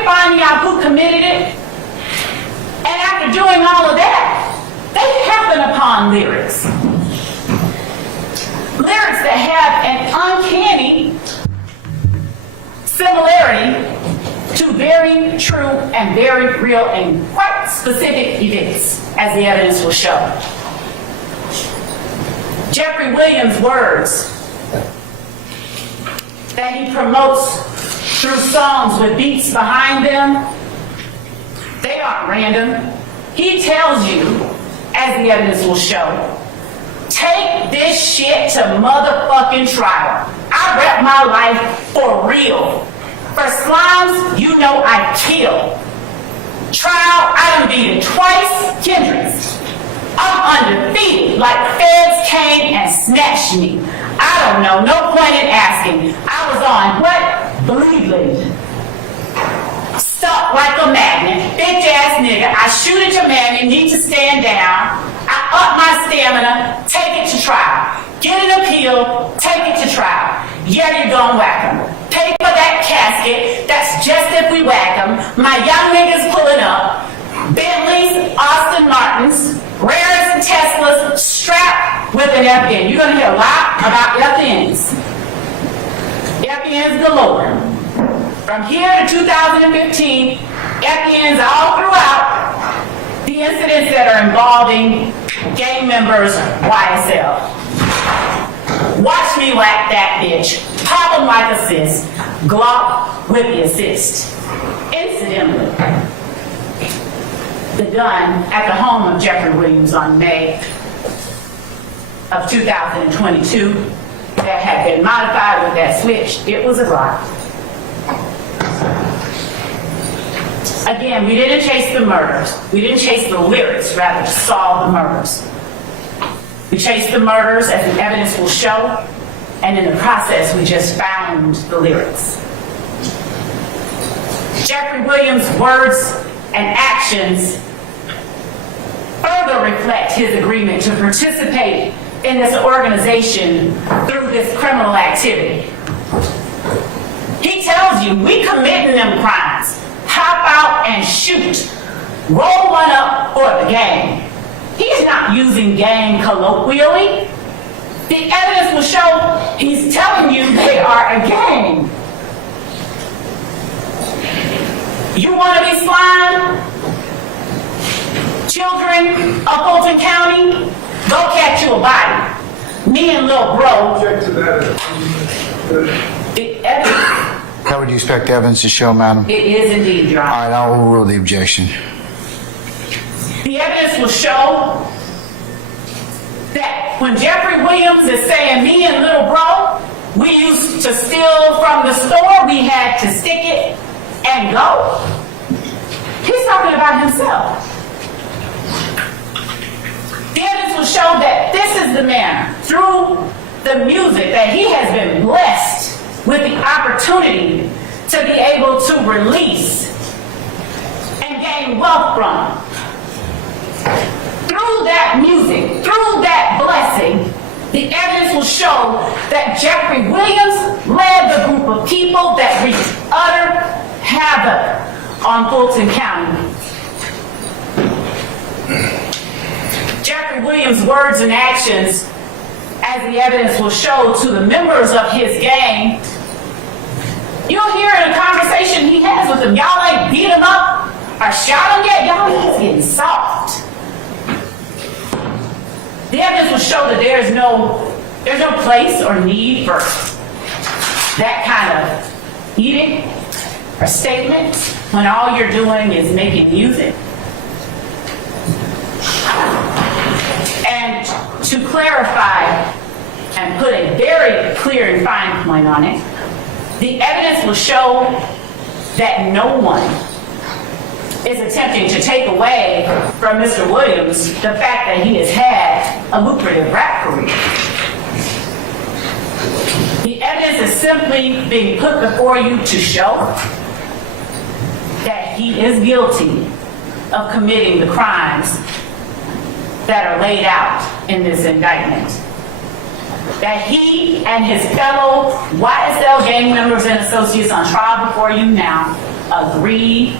did find out who committed it, and after doing all of that, they happen upon lyrics. Lyrics that have an uncanny similarity to very true and very real and quite specific events, as the evidence will show. Jeffrey Williams' words that he promotes through songs with beats behind them, they aren't random. He tells you, as the evidence will show, take this shit to motherfucking trial. I rep my life for real. For slimes, you know I kill. Trial, I done beat it twice, Kendricks. I'm undefeated, like feds came and snatched me. I don't know, no point in asking. I was on what? Bleeding. Stuck like a magnet, bitch ass nigga. I shoot at your man, you need to stand down. I up my stamina, take it to trial. Get an appeal, take it to trial. Yeah, you're gonna whack 'em. Pay for that casket, that's just if we whack 'em. My young niggas pulling up. Bentleys, Austin Martins, Rares and Teslas strapped with an FN. You're gonna hear a lot about FNs. FNs galore. From here to 2015, FNs all throughout the incidents that are involving gang members, YSL. Watch me whack that bitch. Pop him like assist. Glock with the assist. Incidentally, the gun at the home of Jeffrey Williams on May of 2022 that had been modified with that switch, it was a Glock. Again, we didn't chase the murders. We didn't chase the lyrics, rather to solve the murders. We chased the murders, as the evidence will show, and in the process, we just found the lyrics. Jeffrey Williams' words and actions further reflect his agreement to participate in this organization through this criminal activity. He tells you, we committing them crimes. Hop out and shoot. Roll one up for the gang. He's not using gang colloquially. The evidence will show he's telling you they are a gang. You want to be slime? Children of Fulton County, go catch you a body. Me and Lil Bro. Object to that. The evidence. How would you expect the evidence to show, madam? It is indeed, Your Honor. All right, I'll overrule the objection. The evidence will show that when Jeffrey Williams is saying me and Little Bro, we used to steal from the store, we had to stick it and go. He's talking about himself. The evidence will show that this is the man, through the music, that he has been blessed with the opportunity to be able to release and gain wealth from. Through that music, through that blessing, the evidence will show that Jeffrey Williams led the group of people that wreaked utter havoc on Fulton County. Jeffrey Williams' words and actions, as the evidence will show to the members of his gang, you'll hear in a conversation he has with them, y'all ain't beat him up or shot him yet, y'all he's getting soft. The evidence will show that there's no place or need for that kind of edict or statement when all you're doing is making music. And to clarify and put a very clear and fine point on it, the evidence will show that no one is attempting to take away from Mr. Williams the fact that he has had a lucrative rap career. The evidence is simply being put before you to show that he is guilty of committing the crimes that are laid out in this indictment. That he and his fellow YSL gang members and associates on trial before you now agreed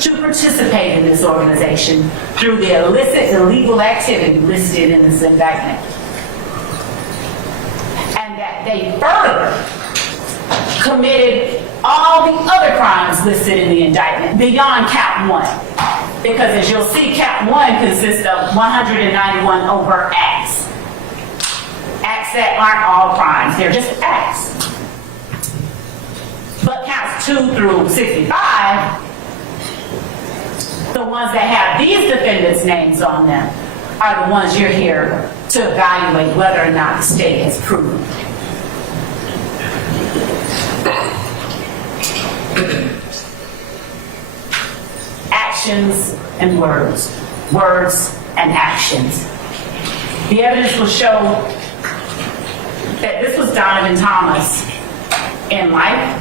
to participate in this organization through the illicit illegal activity listed in this indictment. And that they further committed all the other crimes listed in the indictment beyond count one. Because as you'll see, count one consists of 191 overt acts. Acts that aren't all crimes, they're just acts. But counts 2 through 65, the ones that have these defendants' names on them, are the ones you're here to evaluate whether or not the state has proven. Actions and words, words and actions. The evidence will show that this was Donovan Thomas in life,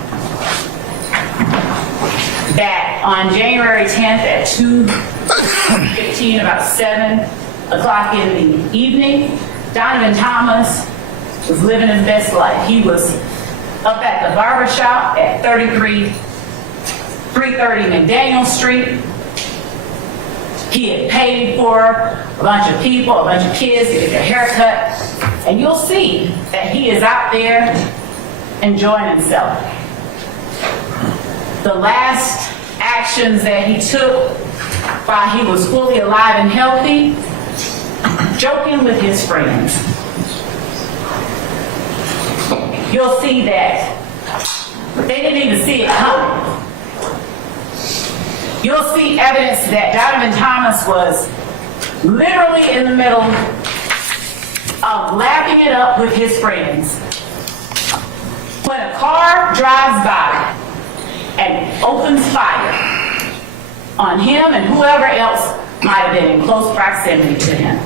that on January 10th at 2:15, about 7 o'clock in the evening, Donovan Thomas was living his best life. He was up at the barber shop at 330 McDaniel Street. He had paid for a bunch of people, a bunch of kids to get their hair cut. And you'll see that he is out there enjoying himself. The last actions that he took while he was fully alive and healthy, joking with his friends. You'll see that they didn't even see it coming. You'll see evidence that Donovan Thomas was literally in the middle of lapping it up with his friends. When a car drives by and opens fire on him and whoever else might have been in close proximity to him.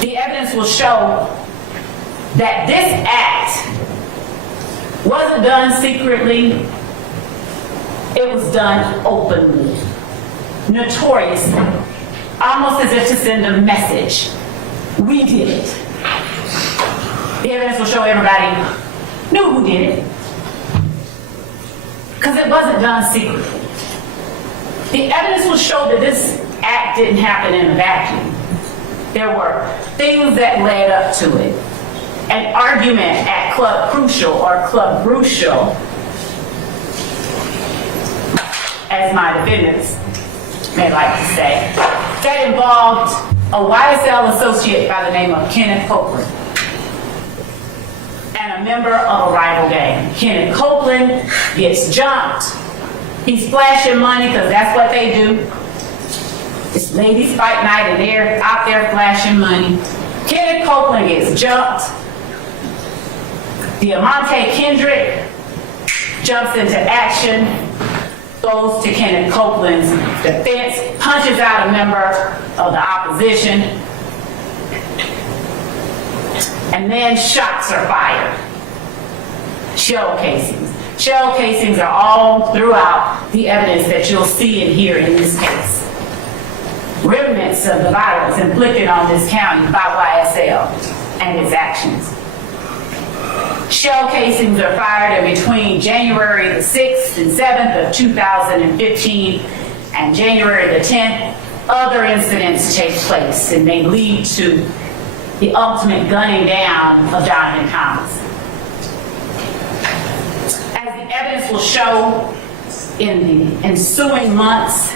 The evidence will show that this act wasn't done secretly, it was done openly, notoriously, almost as if to send a message. We did it. The evidence will show everybody knew who did it, because it wasn't done secretly. The evidence will show that this act didn't happen in a vacuum. There were things that led up to it. An argument at Club Crucial, or Club Brucial, as my defendants may like to say, that involved a YSL associate by the name of Kenneth Copeland and a member of a rival gang. Kenneth Copeland gets jumped. He's flashing money because that's what they do. It's ladies fight night and they're out there flashing money. Kenneth Copeland gets jumped. Diamante Kendrick jumps into action, goes to Kenneth Copeland's defense, punches out a member of the opposition, and then shots are fired. Shell casings. Shell casings are all throughout the evidence that you'll see and hear in this case. Remnants of the violence inflicted on this county by YSL and its actions. Shell casings are fired in between January the 6th and 7th of 2015 and January the 10th. Other incidents take place and they lead to the ultimate gunning down of Donovan Thomas. As the evidence will show, in the ensuing months,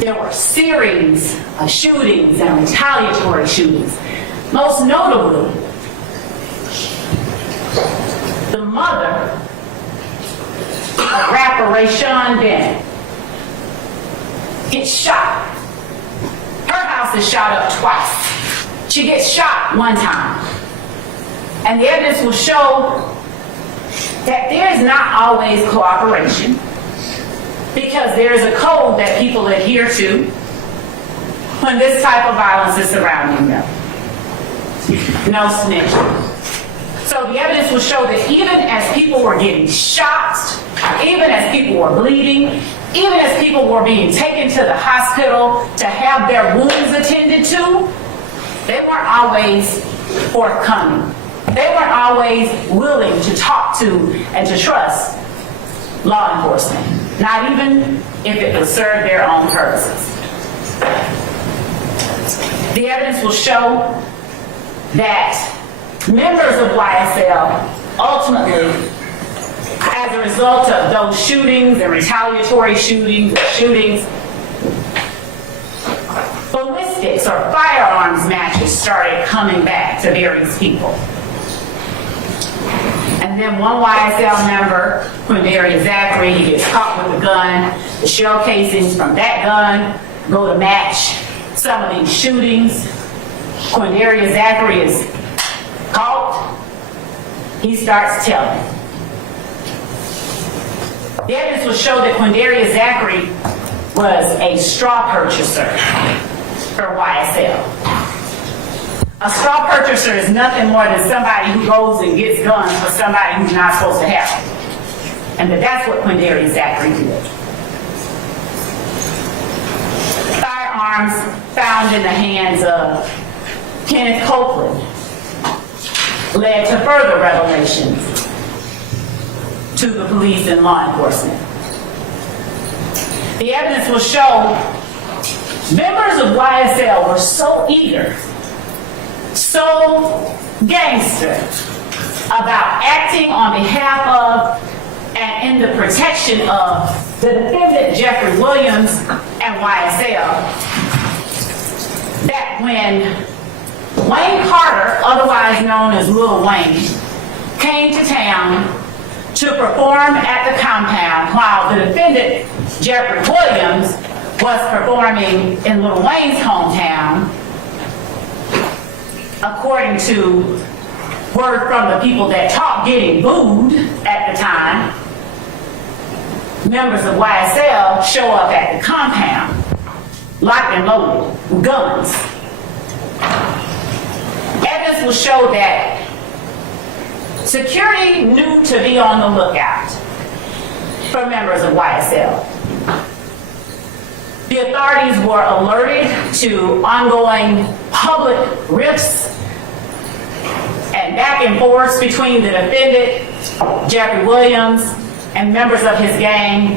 there were series of shootings and retaliatory shootings. Most notably, the mother of rapper Rayshawn Bennett gets shot. Her house is shot up twice. She gets shot one time. And the evidence will show that there is not always cooperation, because there is a code that people adhere to when this type of violence is surrounding them. No snitching. So the evidence will show that even as people were getting shot, even as people were bleeding, even as people were being taken to the hospital to have their wounds attended to, they weren't always forthcoming. They weren't always willing to talk to and to trust law enforcement, not even if it would serve their own purposes. The evidence will show that members of YSL ultimately, as a result of those shootings and retaliatory shootings, ballistics or firearms matches started coming back to various people. And then one YSL member, Quindarius Zachary, he gets caught with a gun. The shell casings from that gun go to match some of these shootings. Quindarius Zachary is caught. He starts telling. The evidence will show that Quindarius Zachary was a straw purchaser for YSL. A straw purchaser is nothing more than somebody who goes and gets guns for somebody who's not supposed to have them. And that's what Quindarius Zachary did. Firearms found in the hands of Kenneth Copeland led to further revelations to the police and law enforcement. The evidence will show members of YSL were so eager, so gangster about acting on behalf of and in the protection of the defendant Jeffrey Williams and YSL that when Wayne Carter, otherwise known as Lil Wayne, came to town to perform at the compound while the defendant Jeffrey Williams was performing in Lil Wayne's hometown, according to word from the people that talked, getting booed at the time, members of YSL show up at the compound, locked and loaded with guns. Evidence will show that security knew to be on the lookout for members of YSL. The authorities were alerted to ongoing public rifts and back and forth between the defendant, Jeffrey Williams, and members of his gang,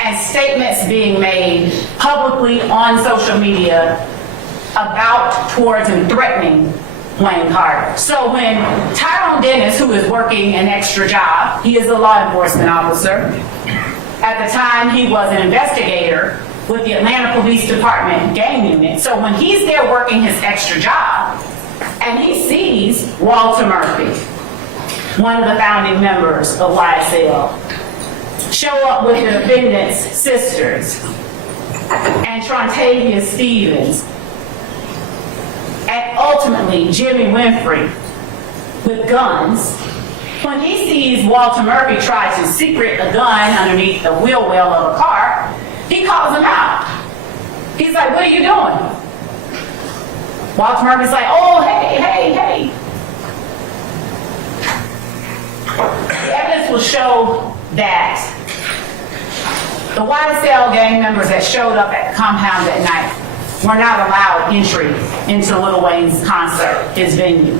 and statements being made publicly on social media about, towards, and threatening Wayne Carter. So when Tyrone Dennis, who is working an extra job, he is a law enforcement officer. At the time, he was an investigator with the Atlanta Police Department gang unit. So when he's there working his extra job, and he sees Walter Murphy, one of the founding members of YSL, show up with the defendant's sisters, and Trontavia Stevens, and ultimately Jimmy Winfrey with guns. When he sees Walter Murphy try to secret a gun underneath the wheel well of a car, he calls him out. He's like, "What are you doing?" Walter Murphy's like, "Oh, hey. The evidence will show that the YSL gang members that showed up at the compound that night were not allowed entry into Lil Wayne's concert, his venue.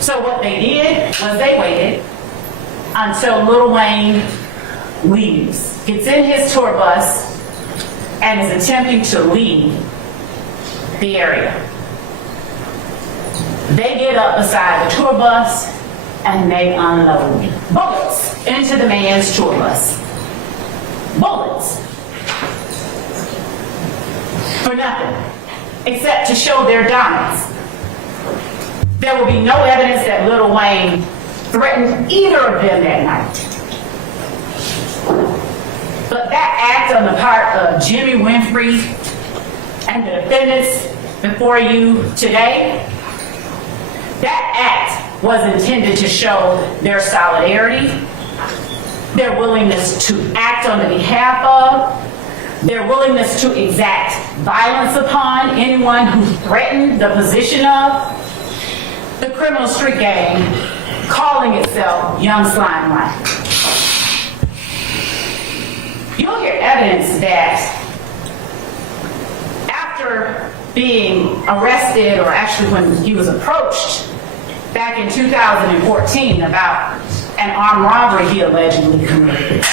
So what they did was they waited until Lil Wayne leaves, gets in his tour bus, and is attempting to leave the area. They get up beside the tour bus and they unload bullets into the man's tour bus. Bullets. For nothing, except to show their dominance. There will be no evidence that Lil Wayne threatened either of them that night. But that act on the part of Jimmy Winfrey and the defendants before you today, that act was intended to show their solidarity, their willingness to act on the behalf of, their willingness to exact violence upon anyone who threatened the position of the criminal street gang calling itself Young Slimelight. You'll hear evidence that after being arrested, or actually when he was approached back in 2014 about an armed robbery he allegedly committed.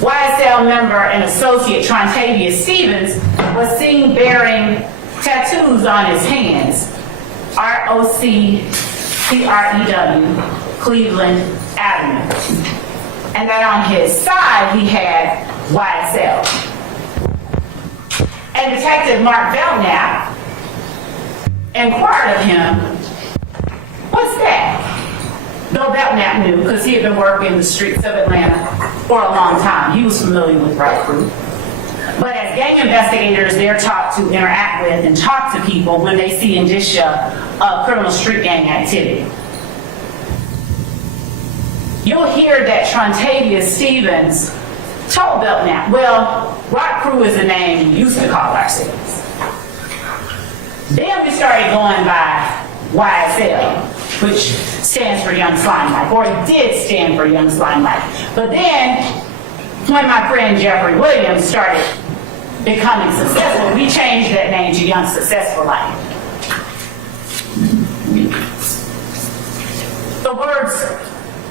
YSL member and associate Trontavia Stevens was seen bearing tattoos on his hands, ROCCREW, Cleveland Avenue, and that on his side he had YSL. And Detective Mark Belknap inquired of him, "What's that?" Bill Belknap knew because he had been working the streets of Atlanta for a long time. He was familiar with RICO. But as gang investigators, they're taught to interact with and talk to people when they see indicia of criminal street gang activity. You'll hear that Trontavia Stevens told Belknap, "Well, Rock Crew is the name we used to call ourselves." Then we started going by YSL, which stands for Young Slime Mike, or it did stand for Young Slime Mike. But then, when my friend Jeffrey Williams started becoming successful, we changed that name to Young Successful Life. The words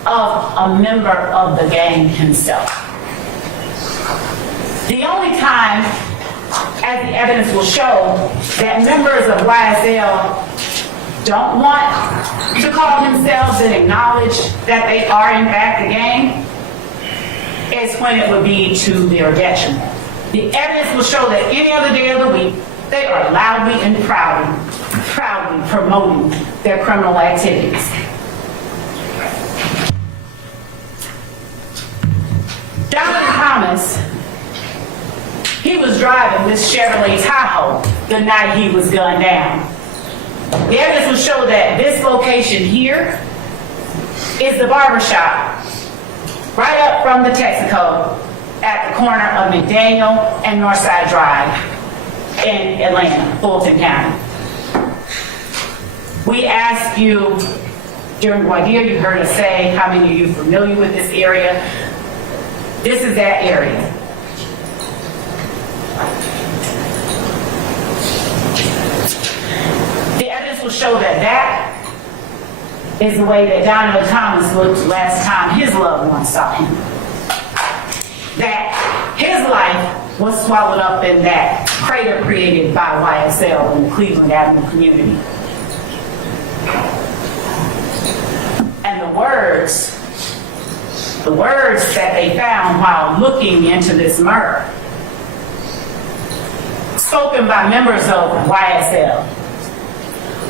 of a member of the gang himself. The only time, as the evidence will show, that members of YSL don't want to call themselves and acknowledge that they are in fact a gang is when it would be to their detriment. The evidence will show that any other day of the week, they are loudly and proudly promoting their criminal activities. Donovan Thomas, he was driving this Chevrolet Tahoe the night he was gunned down. The evidence will show that this location here is the barbershop right up from the Texaco at the corner of McDaniel and Northside Drive in Atlanta, Fulton County. We asked you during voir dire, you heard us say, how many of you are familiar with this area? This is that area. The evidence will show that that is the way that Donovan Thomas looked last time his loved ones saw him. That his life was swallowed up in that crater created by YSL in the Cleveland Avenue community. And the words that they found while looking into this murder, spoken by members of YSL.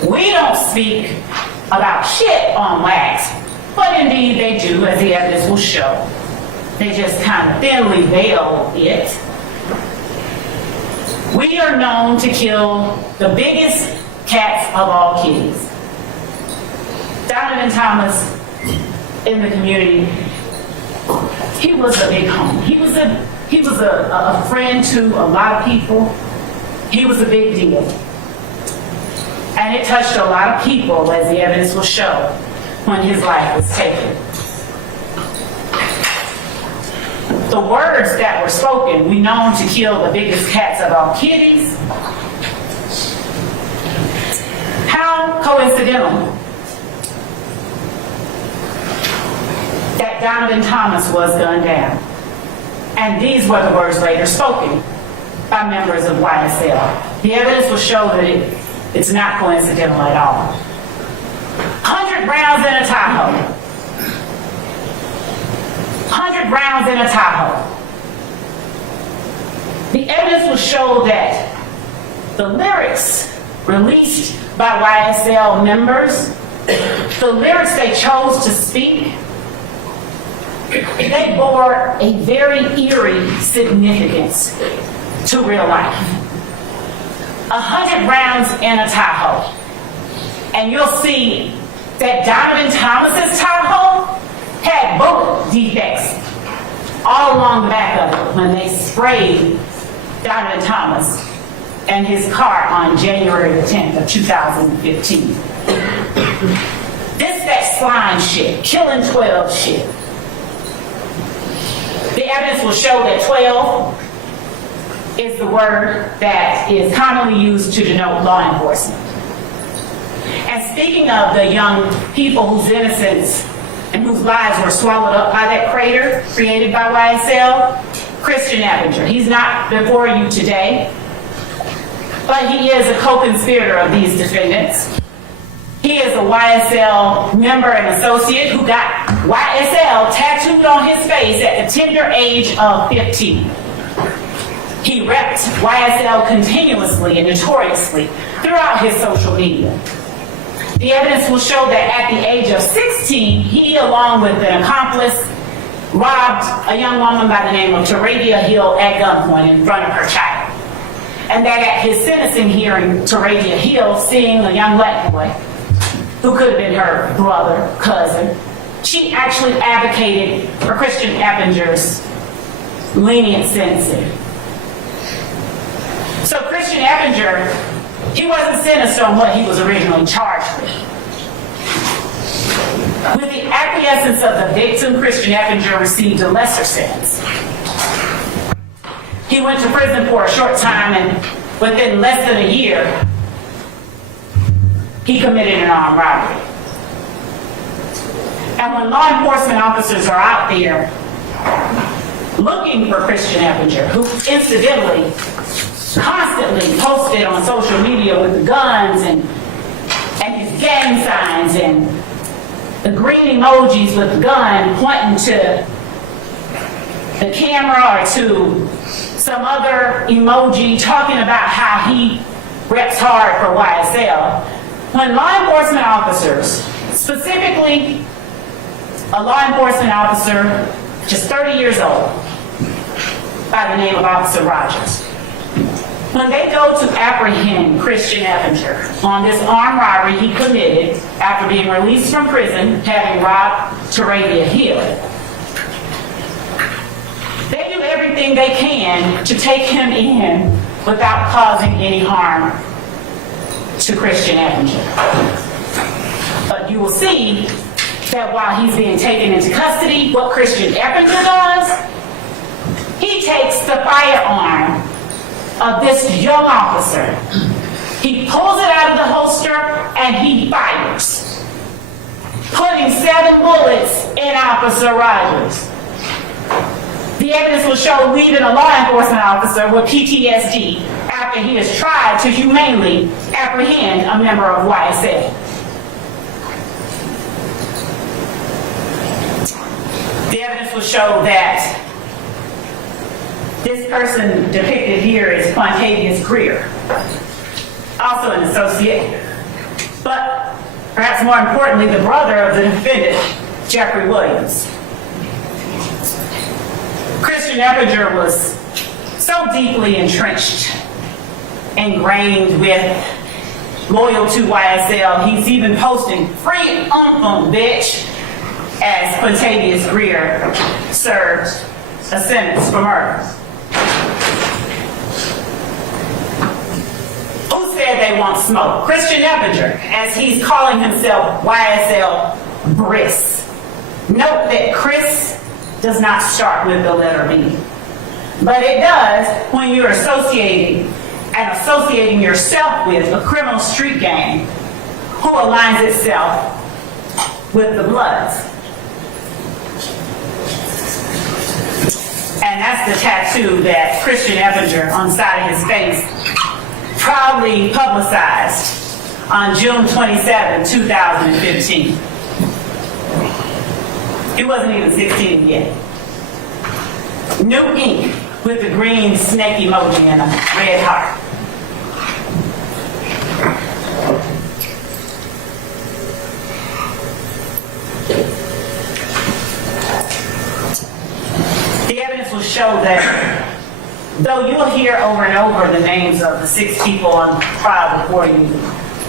We don't speak about shit on wax, but indeed they do, as the evidence will show. They just kind of thinly veil it. We are known to kill the biggest cats of all kitties. Donovan Thomas in the community, he was a big homie. He was a friend to a lot of people. He was a big deal. And it touched a lot of people, as the evidence will show, when his life was taken. The words that were spoken, we known to kill the biggest cats of all kitties. How coincidental that Donovan Thomas was gunned down. And these were the words later spoken by members of YSL. The evidence will show that it's not coincidental at all. 100 rounds in a Tahoe. 100 rounds in a Tahoe. The evidence will show that the lyrics released by YSL members, the lyrics they chose to speak, they bore a very eerie significance to real life. 100 rounds in a Tahoe. And you'll see that Donovan Thomas's Tahoe had bullet defects all along the back of it when they sprayed Donovan Thomas and his car on January the 10th of 2015. This that slime shit, killing 12 shit. The evidence will show that 12 is the word that is commonly used to denote law enforcement. And speaking of the young people whose innocence and whose lives were swallowed up by that crater created by YSL, Christian Eppinger. He's not before you today, but he is a co-conspirator of these defendants. He is a YSL member and associate who got YSL tattooed on his face at the tender age of 15. He repped YSL continuously and notoriously throughout his social media. The evidence will show that at the age of 16, he, along with an accomplice, robbed a young woman by the name of Taravia Hill at gunpoint in front of her child. And that at his sentencing hearing, Taravia Hill, seeing a young black boy, who could have been her brother, cousin, she actually advocated for Christian Eppinger's lenient sentencing. So Christian Eppinger, he wasn't sentenced on what he was originally charged with. With the acquiescence of the victim, Christian Eppinger received a lesser sentence. He went to prison for a short time, and within less than a year, he committed an armed robbery. And when law enforcement officers are out there looking for Christian Eppinger, who incidentally constantly posted on social media with the guns and his gang signs and the green emojis with the gun pointing to the camera or to some other emoji talking about how he reps hard for YSL. When law enforcement officers, specifically a law enforcement officer just 30 years old by the name of Officer Rogers, when they go to apprehend Christian Eppinger on this armed robbery he committed after being released from prison, having robbed Taravia Hill, they do everything they can to take him in without causing any harm to Christian Eppinger. But you will see that while he's being taken into custody, what Christian Eppinger does, he takes the firearm of this young officer. He pulls it out of the holster and he fires, putting 7 bullets in Officer Rogers. The evidence will show leaving a law enforcement officer with PTSD after he has tried to humanely apprehend a member of YSL. The evidence will show that this person depicted here is Quantavious Greer, also an associate, but perhaps more importantly, the brother of the defendant, Jeffrey Williams. Christian Eppinger was so deeply entrenched, ingrained with, loyal to YSL, he's even posting free bitch as Quantavious Greer served a sentence for murder. Who said they want smoke? Christian Eppinger, as he's calling himself YSL Briss. Note that Chris does not start with the letter B, but it does when you're associating yourself with a criminal street gang who aligns itself with the Bloods. And that's the tattoo that Christian Eppinger on the side of his face proudly publicized on June 27, 2015. He wasn't even 16 yet. New ink with the green snake emoji and a red heart. The evidence will show that though you'll hear over and over the names of the 6 people on trial before you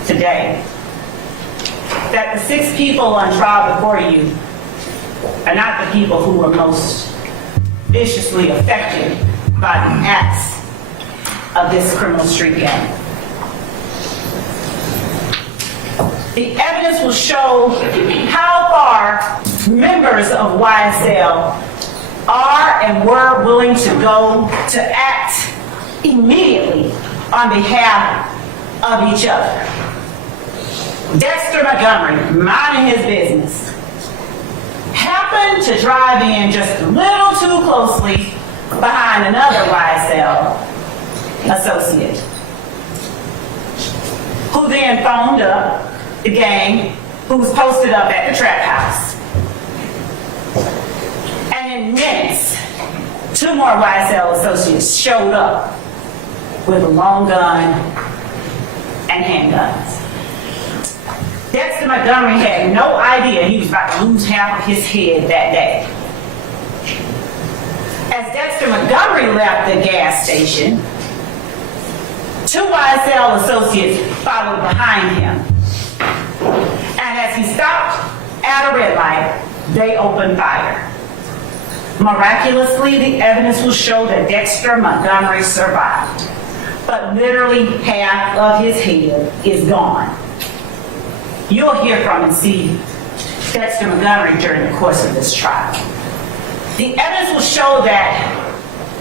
today, that the 6 people on trial before you are not the people who were most viciously affected by the acts of this criminal street gang. The evidence will show how far members of YSL are and were willing to go to act immediately on behalf of each other. Dexter Montgomery, minding his business, happened to drive in just a little too closely behind another YSL associate, who then phoned up the gang who was posted up at the trap house. And in minutes, 2 more YSL associates showed up with a long gun and handguns. Dexter Montgomery had no idea he was about to lose half of his head that day. As Dexter Montgomery left the gas station, 2 YSL associates followed behind him. And as he stopped at a red light, they opened fire. Miraculously, the evidence will show that Dexter Montgomery survived, but literally half of his head is gone. You'll hear from and see Dexter Montgomery during the course of this trial. The evidence will show that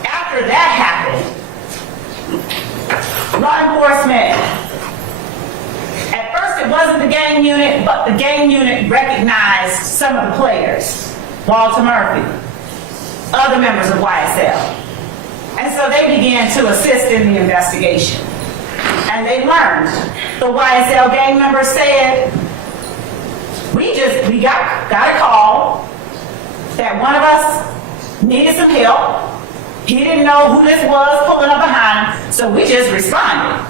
after that happened, law enforcement, at first it wasn't the gang unit, but the gang unit recognized some of the players, Walter Murphy, other members of YSL. And so they began to assist in the investigation. And they learned, the YSL gang members said, we got a call that one of us needed some help. He didn't know who this was pulling up behind him, so we just responded.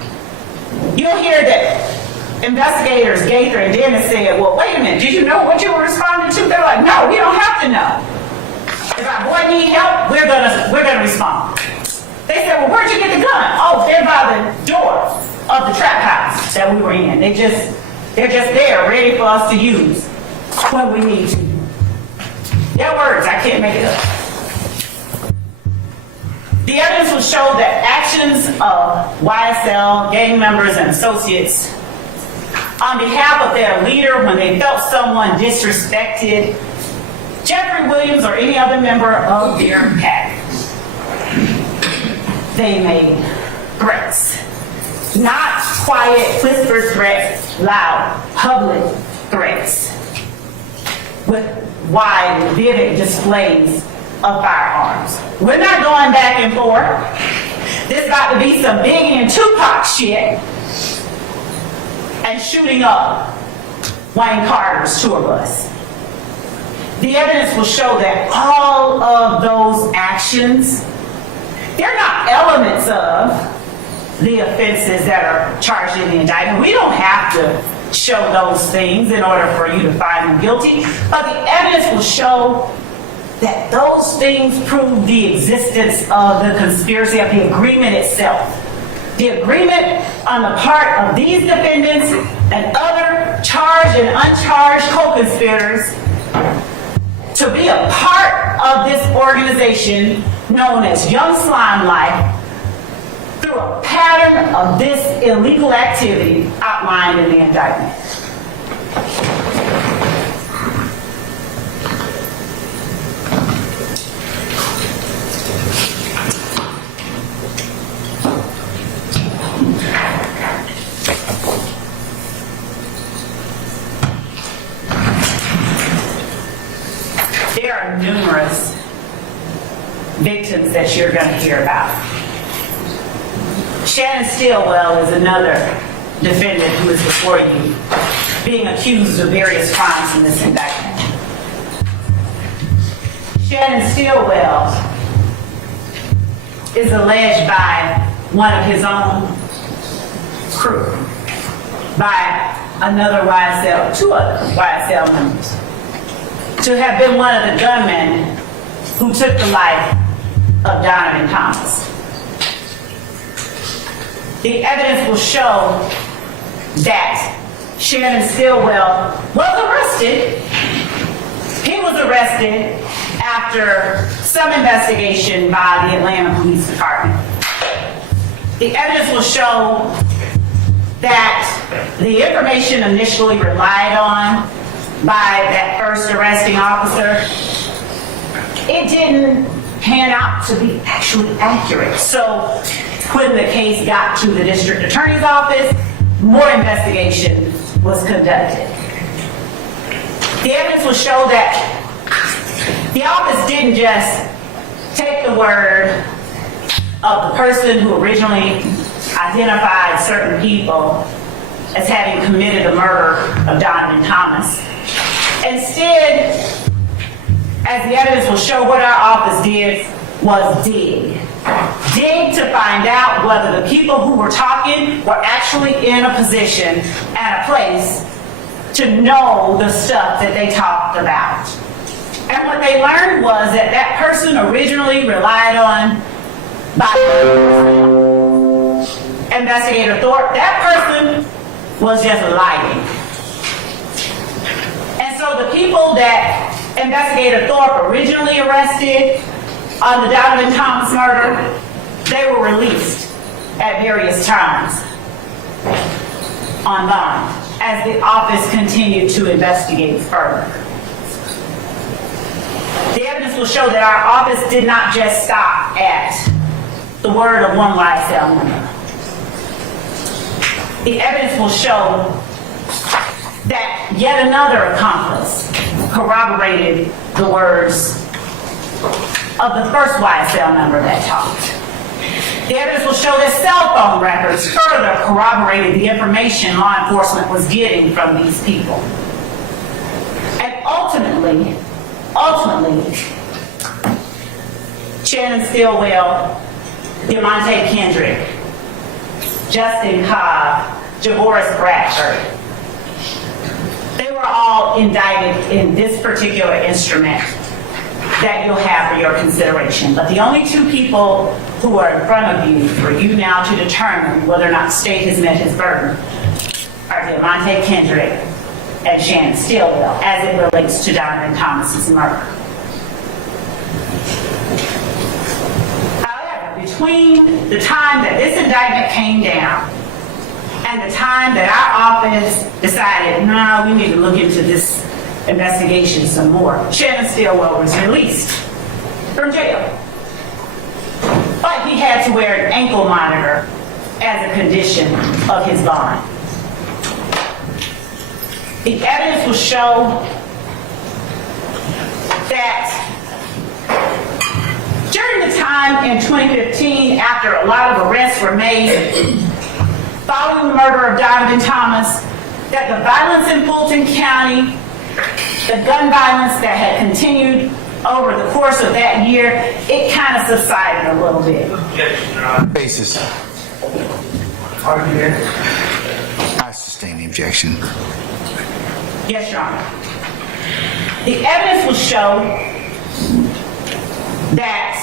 You'll hear that investigators, Gaither and Dennis, said, well, wait a minute, did you know what you were responding to? They're like, no, we don't have to know. If our boy needs help, we're gonna respond. They said, well, where'd you get the gun? Oh, they're by the door of the trap house that we were in. They're just there, ready for us to use when we need to. Their words, I can't make it up. The evidence will show that actions of YSL gang members and associates on behalf of their leader when they felt someone disrespected Jeffrey Williams or any other member of their pack, they made threats. Not quiet, whispered threats, loud, public threats with wide, vivid displays of firearms. We're not going back and forth. This about to be some Biggie and Tupac shit and shooting up Wayne Carter's tour bus. The evidence will show that all of those actions, they're not elements of the offenses that are charged in the indictment. We don't have to show those things in order for you to find them guilty, but the evidence will show that those things prove the existence of the conspiracy, of the agreement itself. The agreement on the part of these defendants and other charged and uncharged co-conspirators to be a part of this organization known as Young Slime Life through a pattern of this illegal activity outlined in the indictment. There are numerous victims that you're going to hear about. Shannon Stillwell is another defendant who is before you, being accused of various crimes in this indictment. Shannon Stillwell is alleged by one of his own crew, by another YSL, 2 other YSL members, to have been one of the gunmen who took the life of Donovan Thomas. The evidence will show that Shannon Stillwell was arrested. He was arrested after some investigation by the Atlanta Police Department. The evidence will show that the information initially relied on by that first arresting officer, it didn't pan out to be actually accurate. So when the case got to the district attorney's office, more investigation was conducted. The evidence will show that the office didn't just take the word of the person who originally identified certain people as having committed the murder of Donovan Thomas. Instead, as the evidence will show, what our office did was dig to find out whether the people who were talking were actually in a position and a place to know the stuff that they talked about. And what they learned was that that person originally relied on by Investigator Thorpe. That person was just lying. And so the people that Investigator Thorpe originally arrested on the Donovan Thomas murder, they were released at various times on bond as the office continued to investigate further. The evidence will show that our office did not just stop at the word of one ysl member. The evidence will show that yet another accomplice corroborated the words of the first ysl member that talked. The evidence will show that cell phone records further corroborated the information law enforcement was getting from these people. And ultimately, Shannon Stillwell, Demonte Kendrick, Justin Cobb, Javoris Bradford, they were all indicted in this particular instrument that you'll have for your consideration. But the only two people who are in front of you for you now to determine whether or not the state has met his burden are Demonte Kendrick and Shannon Stillwell as it relates to Donovan Thomas's murder. However, between the time that this indictment came down and the time that our office decided, no, we need to look into this investigation some more, Shannon Stillwell was released from jail. But he had to wear an ankle monitor as a condition of his bond. The evidence will show that during the time in 2015, after a lot of arrests were made following the murder of Donovan Thomas, that the violence in Fulton County, the gun violence that had continued over the course of that year, it kind of subsided a little bit. Basis. I sustain the objection. Yes, Your Honor. The evidence will show that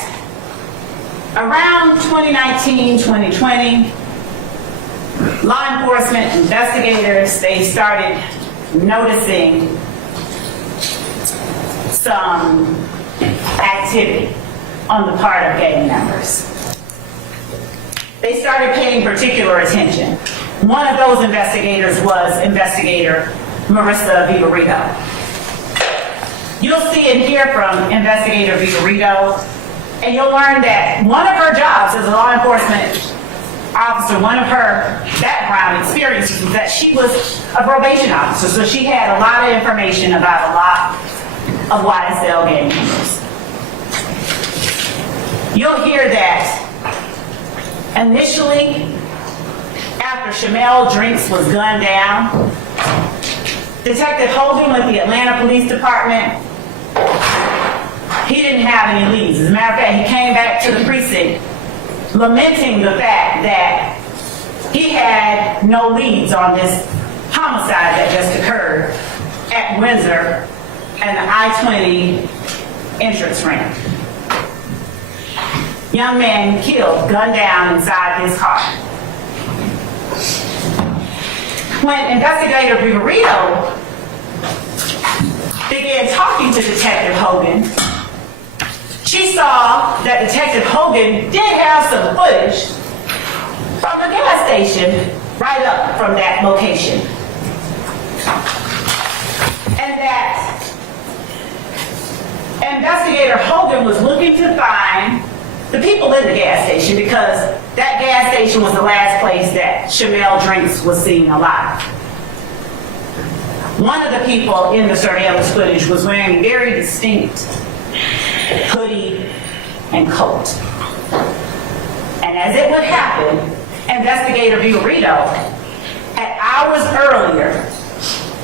around 2019, 2020, law enforcement investigators, they started noticing some activity on the part of gang members. They started paying particular attention. One of those investigators was Investigator Marissa Vivarito. You'll see and hear from Investigator Vivarito, and you'll learn that one of her jobs as a law enforcement officer, one of her background experiences was that she was a probation officer, so she had a lot of information about a lot of YSL gang members. You'll hear that initially, after Shamel Drinks was gunned down, Detective Hogan with the Atlanta Police Department, he didn't have any leads. As a matter of fact, he came back to the precinct lamenting the fact that he had no leads on this homicide that just occurred at Windsor and the I-20 entrance ramp. Young man killed, gunned down inside his car. When Investigator Vivarito began talking to Detective Hogan, she saw that Detective Hogan did have some footage from the gas station right up from that location. And that Investigator Hogan was looking to find the people in the gas station because that gas station was the last place that Shamel Drinks was seen alive. One of the people in the surveillance footage was wearing a very distinct hoodie and coat. And as it would happen, investigator Vitorito had hours earlier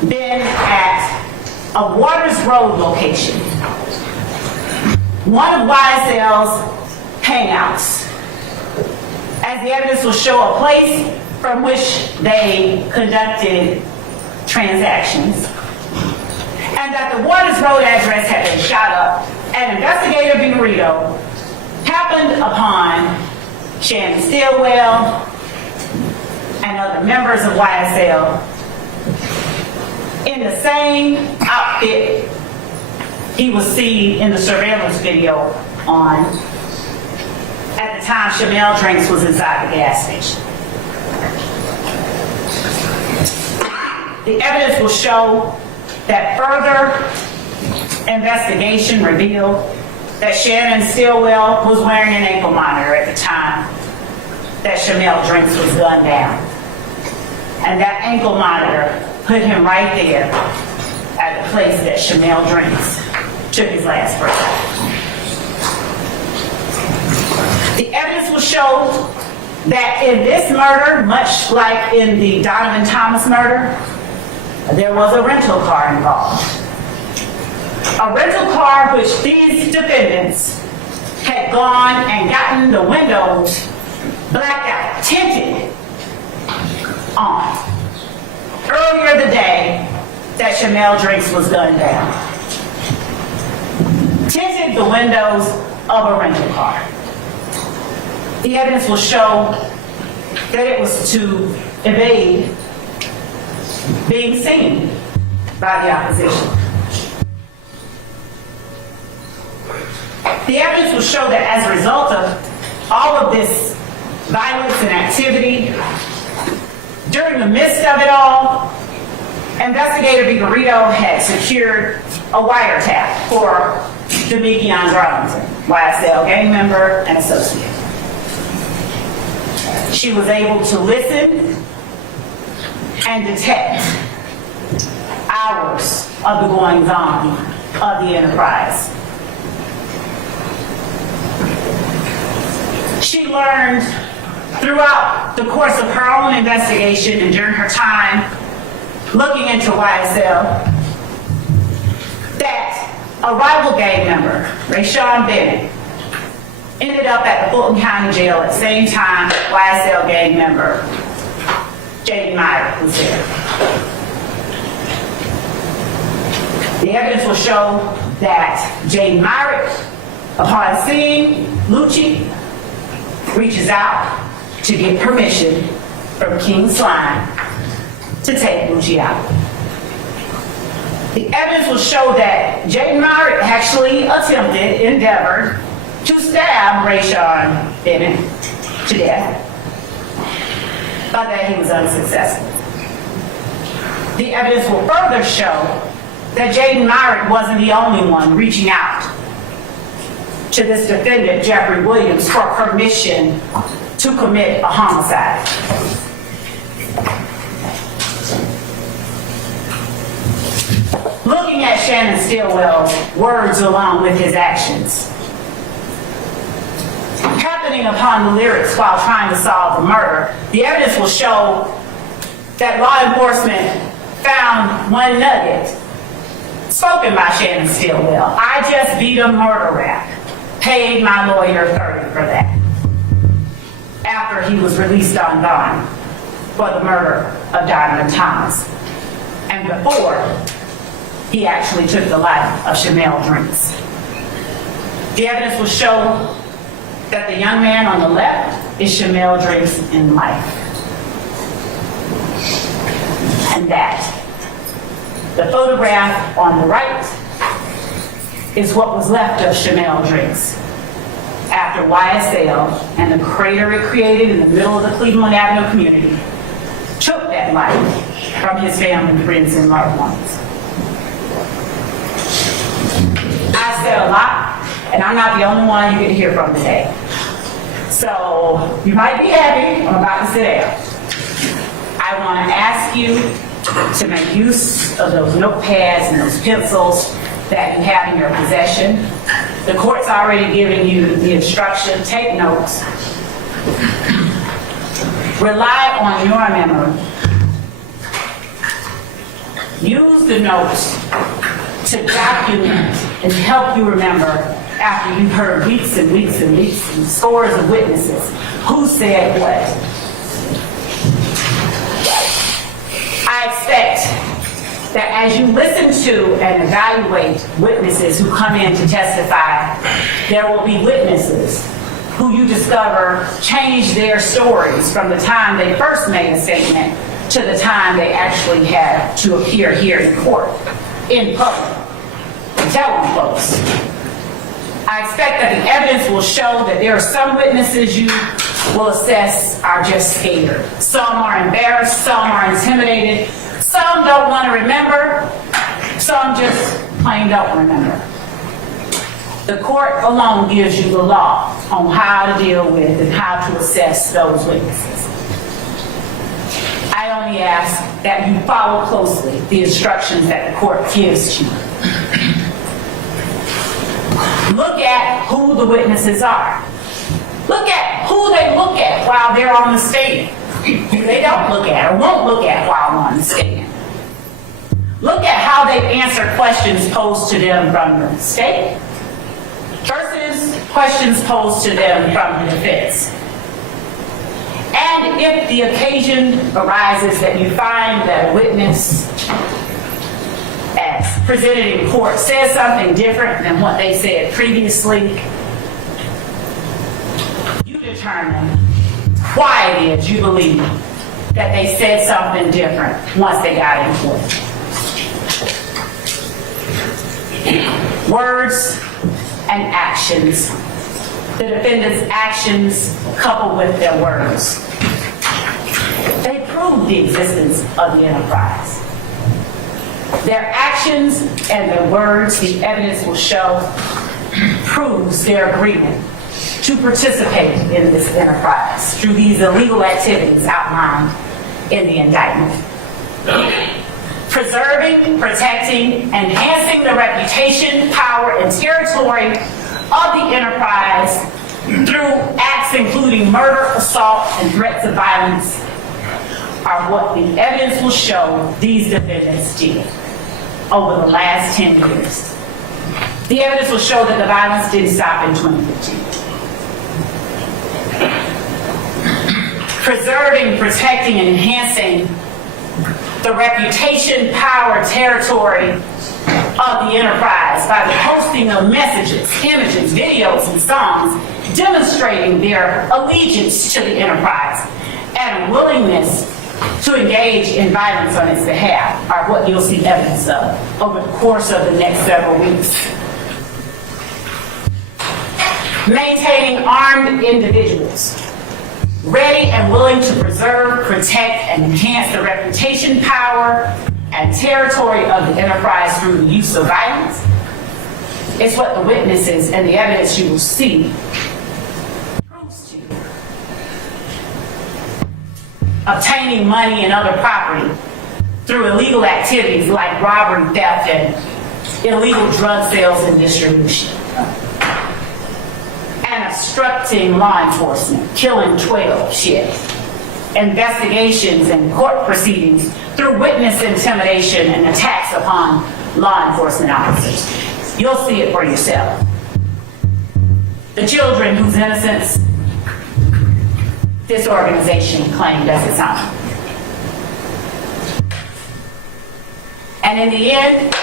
been at a Waters Road location, one of YSL's hangouts. As the evidence will show, a place from which they conducted transactions, and that the Waters Road address had been shot up, and investigator Vitorito happened upon Shannon Stillwell and other members of YSL in the same outfit he was seen in the surveillance video on at the time Shamel Drinks was inside the gas station. The evidence will show that further investigation revealed that Shannon Stillwell was wearing an ankle monitor at the time that Shamel Drinks was gunned down. And that ankle monitor put him right there at the place that Shamel Drinks took his last breath. The evidence will show that in this murder, much like in the Donovan Thomas murder, there was a rental car involved. A rental car which these defendants had gone and gotten the windows blacked out, tinted on, earlier the day that Shamel Drinks was gunned down. Tinted the windows of a rental car. The evidence will show that it was to evade being seen by the opposition. The evidence will show that as a result of all of this violence and activity, during the midst of it all, investigator Vitorito had secured a wiretap for Demekion Darlington, YSL gang member and associate. She was able to listen and detect hours of the goings-on of the enterprise. She learned throughout the course of her own investigation and during her time looking into YSL that a rival gang member, Rayshawn Bennett, ended up at the Fulton County Jail at the same time YSL gang member Jaden Myrick was there. The evidence will show that Jaden Myrick, upon seeing Lucci, reaches out to get permission from King Slime to take Lucci out. The evidence will show that Jaden Myrick actually endeavored to stab Rayshawn Bennett to death, but that he was unsuccessful. The evidence will further show that Jaden Myrick wasn't the only one reaching out to this defendant, Jeffrey Williams, for permission to commit a homicide. Looking at Shannon Stillwell's words along with his actions, happening upon the lyrics while trying to solve the murder, the evidence will show that law enforcement found one nugget spoken by Shannon Stillwell. I just beat a murder rap. Paid my lawyer $30 for that. After he was released on bond for the murder of Donovan Thomas. And before he actually took the life of Shamel Drinks. The evidence will show that the young man on the left is Shamel Drinks in life. And that the photograph on the right is what was left of Shamel Drinks after YSL and the crater it created in the middle of the Cleveland Avenue community took that life from his family, friends, and loved ones. I said a lot, and I'm not the only one you get to hear from today. So you might be happy I'm about to sit down. I want to ask you to make use of those notepads and those pencils that you have in your possession. The court's already given you the instruction, take notes. Rely on your memory. Use the notes to document and help you remember after you've heard weeks and weeks and weeks and scores of witnesses who said what. I expect that as you listen to and evaluate witnesses who come in to testify, there will be witnesses who you discover changed their stories from the time they first made a statement to the time they actually had to appear here in court, in public, and tell them folks. I expect that the evidence will show that there are some witnesses you will assess are just scared. Some are embarrassed, some are intimidated, some don't want to remember, some just plain don't remember. The court alone gives you the law on how to deal with and how to assess those witnesses. I only ask that you follow closely the instructions that the court gives you. Look at who the witnesses are. Look at who they look at while they're on the stand. Who they don't look at or won't look at while on the stand. Look at how they answer questions posed to them from the state versus questions posed to them from the defense. And if the occasion arises that you find that a witness, as presented in court, says something different than what they said previously, you determine why it is you believe that they said something different once they got in court. Words and actions. The defendant's actions coupled with their words. They prove the existence of the enterprise. Their actions and their words, the evidence will show, proves their agreement to participate in this enterprise through these illegal activities outlined in the indictment. Preserving, protecting, enhancing the reputation, power, and territory of the enterprise through acts including murder, assault, and threats of violence are what the evidence will show these defendants did over the last 10 years. The evidence will show that the violence didn't stop in 2015. Preserving, protecting, and enhancing the reputation, power, territory of the enterprise by the posting of messages, images, videos, and songs demonstrating their allegiance to the enterprise and a willingness to engage in violence on its behalf are what you'll see evidence of over the course of the next several weeks. Maintaining armed individuals, ready and willing to preserve, protect, and enhance the reputation, power, and territory of the enterprise through the use of violence. It's what the witnesses and the evidence you will see proves to you. Obtaining money and other property through illegal activities like robbery, theft, and illegal drug sales and distribution. And obstructing law enforcement, killing 12 shifts. Investigations and court proceedings through witness intimidation and attacks upon law enforcement officers. You'll see it for yourself. The children whose innocence this organization claimed as its own. And in the end,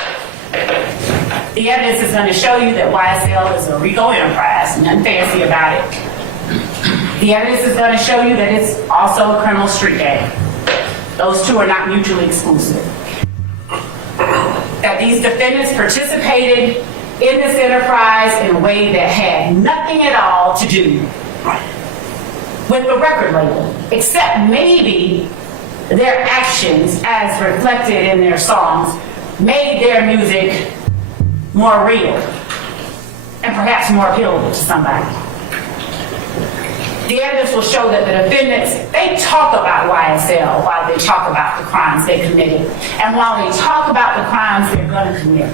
the evidence is going to show you that YSL is a RICO enterprise, nothing fancy about it. The evidence is going to show you that it's also a criminal street gang. Those two are not mutually exclusive. That these defendants participated in this enterprise in a way that had nothing at all to do with the record label, except maybe their actions as reflected in their songs made their music more real and perhaps more appealable to somebody. The evidence will show that the defendants, they talk about YSL while they talk about the crimes they committed. And while they talk about the crimes they're going to commit.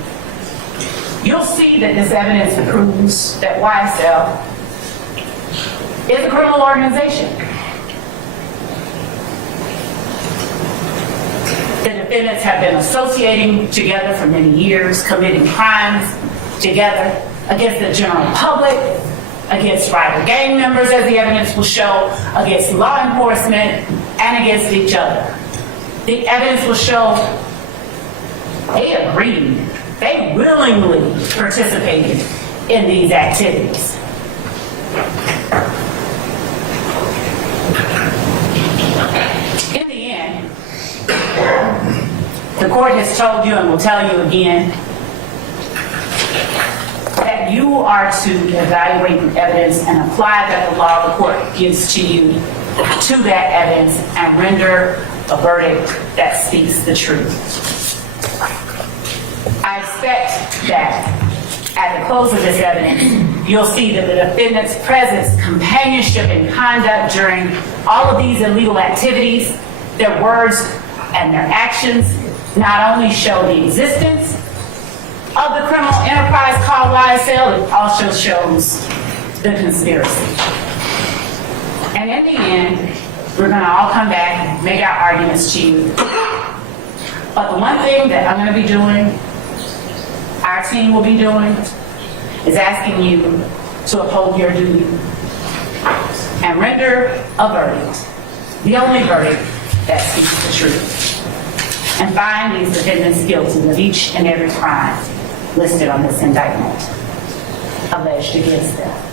You'll see that this evidence proves that YSL is a criminal organization. The defendants have been associating together for many years, committing crimes together against the general public, against rival gang members, as the evidence will show, against law enforcement, and against each other. The evidence will show they agreed, they willingly participated in these activities. In the end, the court has told you and will tell you again that you are to evaluate the evidence and apply that the law the court gives to you to that evidence and render a verdict that speaks the truth. I expect that at the close of this evidence, you'll see that the defendant's presence, companionship, and conduct during all of these illegal activities, their words and their actions not only show the existence of the criminal enterprise called YSL, it also shows the conspiracy. And in the end, we're going to all come back and make our arguments to you. But the one thing that I'm going to be doing, our team will be doing, is asking you to uphold your duty and render a verdict, the only verdict that speaks the truth, and find these defendants guilty of each and every crime listed on this indictment alleged against them.